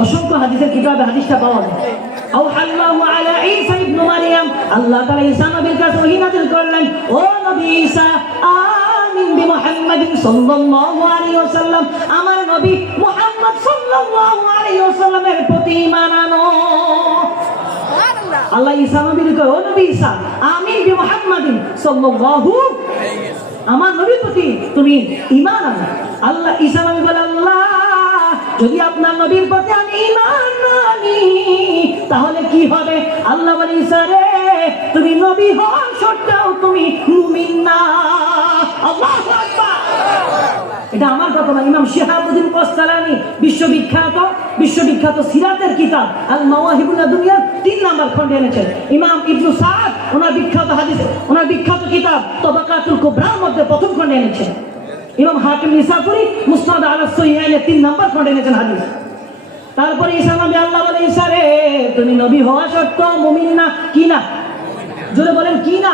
অসংখ্য হাদিসের কিতাবে হাদিসটা পাওয়া যায়। আল্লাহু আলা ঈসা ইবনে মারইয়াম, আল্লাহ তাআলা ঈসা নবীর কাছে ওহী নাযিল করলেন, ও নবী ঈসা আমিন বিমুহাম্মাদিন সাল্লাল্লাহু আলাইহি ওয়াসাল্লাম, আমার নবী মুহাম্মদ সাল্লাল্লাহু আলাইহি ওয়াসাল্লামের প্রতি ঈমান আনো। আল্লাহ ঈসা নবীর কয়, ও নবী ঈসা আমিন বিমুহাম্মাদিন সাল্লাল্লাহু, আমার নবীর প্রতি তুমি ঈমান আনো। আল্লাহ ঈসা নবী বলে, আল্লাহ যদি আপনার নবীর প্রতি আমি ঈমান না আনি তাহলে কি হবে? আল্লাহ বলে, ঈসা রে তুমি নবী হওয়া সত্ত্বেও তুমি মুমিন না। আল্লাহু আকবার। এটা আমার কথা না, ইমাম শিহাবুদ্দিন কস্তালানি বিশ্ববিখ্যাত সিরাতের কিতাব আল মাওয়াহিবুল দুনিয়া 3 নম্বর খণ্ডে এনেছেন। ইমাম ইবনু সাদ ওনার বিখ্যাত কিতাব তাবাকাতুল কুবরার মধ্যে প্রথম খণ্ডে এনেছেন। ইমাম হাকিম নিসাপুরি মুসনাদ আলা সহিহাইনে 3 নম্বর খণ্ডে এনেছেন হাদিস। তারপরে ঈসা নবী, আল্লাহ বলে, ঈসা রে তুমি নবী হওয়া সত্ত্বেও মুমিন না, কি না? জোরে বলেন, কি না?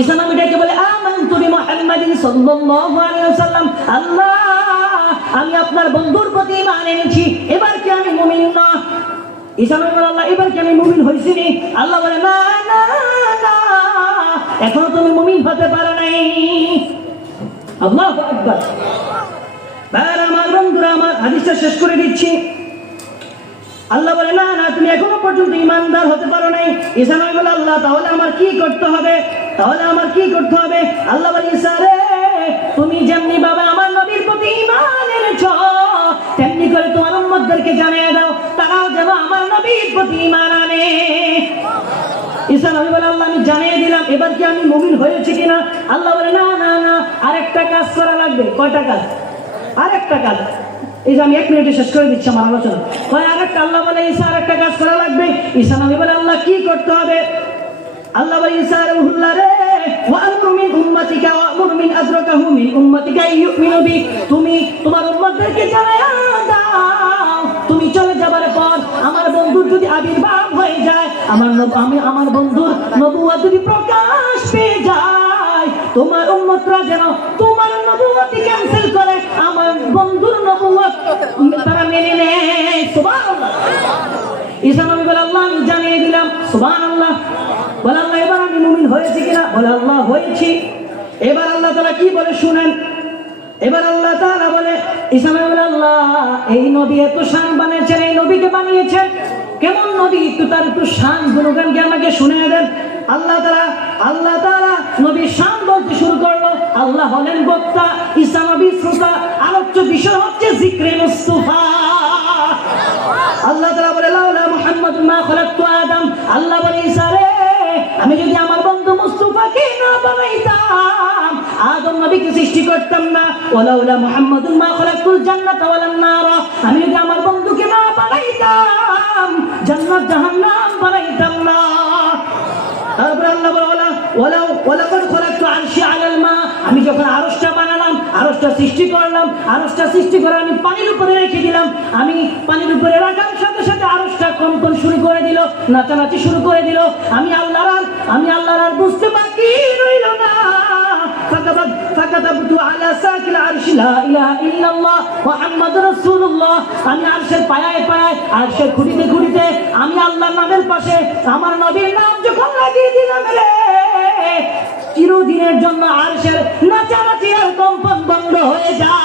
ঈসা নবী ডেকে বলে, আমানতু বিমুহাম্মাদিন সাল্লাল্লাহু আলাইহি ওয়াসাল্লাম, আল্লাহ আমি আপনার বন্ধুর প্রতি ঈমান এনেছি, এবার কি আমি মুমিন না? ঈসা নবী বলে, আল্লাহ এবার কি আমি মুমিন হইছি নি? আল্লাহ বলে, না না না, এখনো তুমি মুমিন হতে পারো নাই। আল্লাহু আকবার। আমার বন্ধুরা, আমার হাদিসটা শেষ করে দিচ্ছি। আল্লাহ বলে, না না, তুমি এখনো পর্যন্ত ইমানদার হতে পারো নাই। ঈসা নবী বলে, আল্লাহ তাহলে আমার কি করতে হবে? আল্লাহ বলে, ঈসা রে তুমি যেমনি ভাবে আমার নবীর প্রতি ঈমান এনেছো তেমনি করে তোমার উম্মতদেরকে জানিয়ে দাও, তারাও যেন আমার নবীর প্রতি ঈমান আনে। ঈসা নবী বলে, আল্লাহ আমি জানিয়ে দিলাম, এবার কি আমি মুমিন হয়েছি কিনা? আল্লাহ বলে, না না না, আরেকটা কাজ করা লাগবে। কয়টা কাজ? আরেকটা কাজ। এই যে আমি 1 মিনিটে শেষ করে দিচ্ছি আমার আলোচনা। আল্লাহ বলে, ঈসা আরেকটা কাজ করা লাগবে। ঈসা নবী বলে, আল্লাহ কি করতে হবে? আল্লাহ বলে, ঈসা রুহুল্লাহ রে ওয়া'মুর মিন উম্মাতিকা ওয়া'মুর মিন আযরাকাহু মিন উম্মাতিকা ইউমিনু বি, তুমি তোমার উম্মতদেরকে জানায়া দাও তুমি চলে যাবার পর আমার বন্ধুর যদি আবির্ভাব হয়ে যায়, আমার বন্ধুর নবুয়ত যদি প্রকাশ পেয়ে যায়, তোমার উম্মতরা যেন তোমার নবুয়ত ক্যান্সেল করে আমার বন্ধুর নবুয়ত তারা মেনে নেয়। সুবহানাল্লাহ। ঈসা নবী বলে, আল্লাহ আমি জানিয়ে দিলাম। সুবহানাল্লাহ। বলে, আল্লাহ এবার আমি মুমিন হয়েছি কিনা? বলে, আল্লাহ হয়েছি। এবার আল্লাহ তাআলা কি বলে শুনেন। এবার আল্লাহ তাআলা বলে, ঈসা নবী বলে, আল্লাহ এই নবী এত শান বানিয়েছেন, এই নবীকে বানিয়েছেন কেমন নবী? একটু শান গুণগান কি আমাকে শুনিয়ে দেন। আল্লাহ তাআলা নবীর শান বলতে শুরু করলো। আল্লাহ হলেন বক্তা, ঈসা নবী শ্রোতা। আলোচ্য বিষয় হচ্ছে জিক্রে মুস্তাফা। আল্লাহ তাআলা বলে, লাউলা মুহাম্মাদুন মা খালাকতু আদম। আল্লাহ বলে, ঈসা রে আমি যদি আমার বন্ধু মুস্তাফাকে না বানাইতাম আদম নবীকে সৃষ্টি করতাম না। ওয়ালাউলা মুহাম্মাদুন মা খালাকতুল জান্নাতা ওয়ালান নার। আমি যদি আমার বন্ধুকে না বানাইতাম জান্নাত জাহান্নাম বানাইতাম না। তারপর আল্লাহ বলে, ওয়ালাকাদ খালাকতু আরশি আলাল মা। আমি যখন আরশটা বানালাম, আরশটা সৃষ্টি করলাম, আরশটা সৃষ্টি করে আমি পানির উপরে রেখে দিলাম। আমি পানির উপরে রাখার সাথে সাথে আরশটা কম্পন শুরু করে দিল, নাচানাচি শুরু করে দিল। আমি আল্লাহর আর বুঝতে বাকি রইল না। ফাকাতাবতু আলা সাকিল আরশি লা ইলাহা ইল্লাল্লাহ মুহাম্মাদুর রাসূলুল্লাহ। আমি আরশের পায়ায় আরশের খুঁটিতে আমি আল্লাহর নামের পাশে আমার নবীর নাম যখন লাগিয়ে দিলাম রে, চিরদিনের জন্য আরশের নাচানাচি আর কম্পন বন্ধ হয়ে যায়।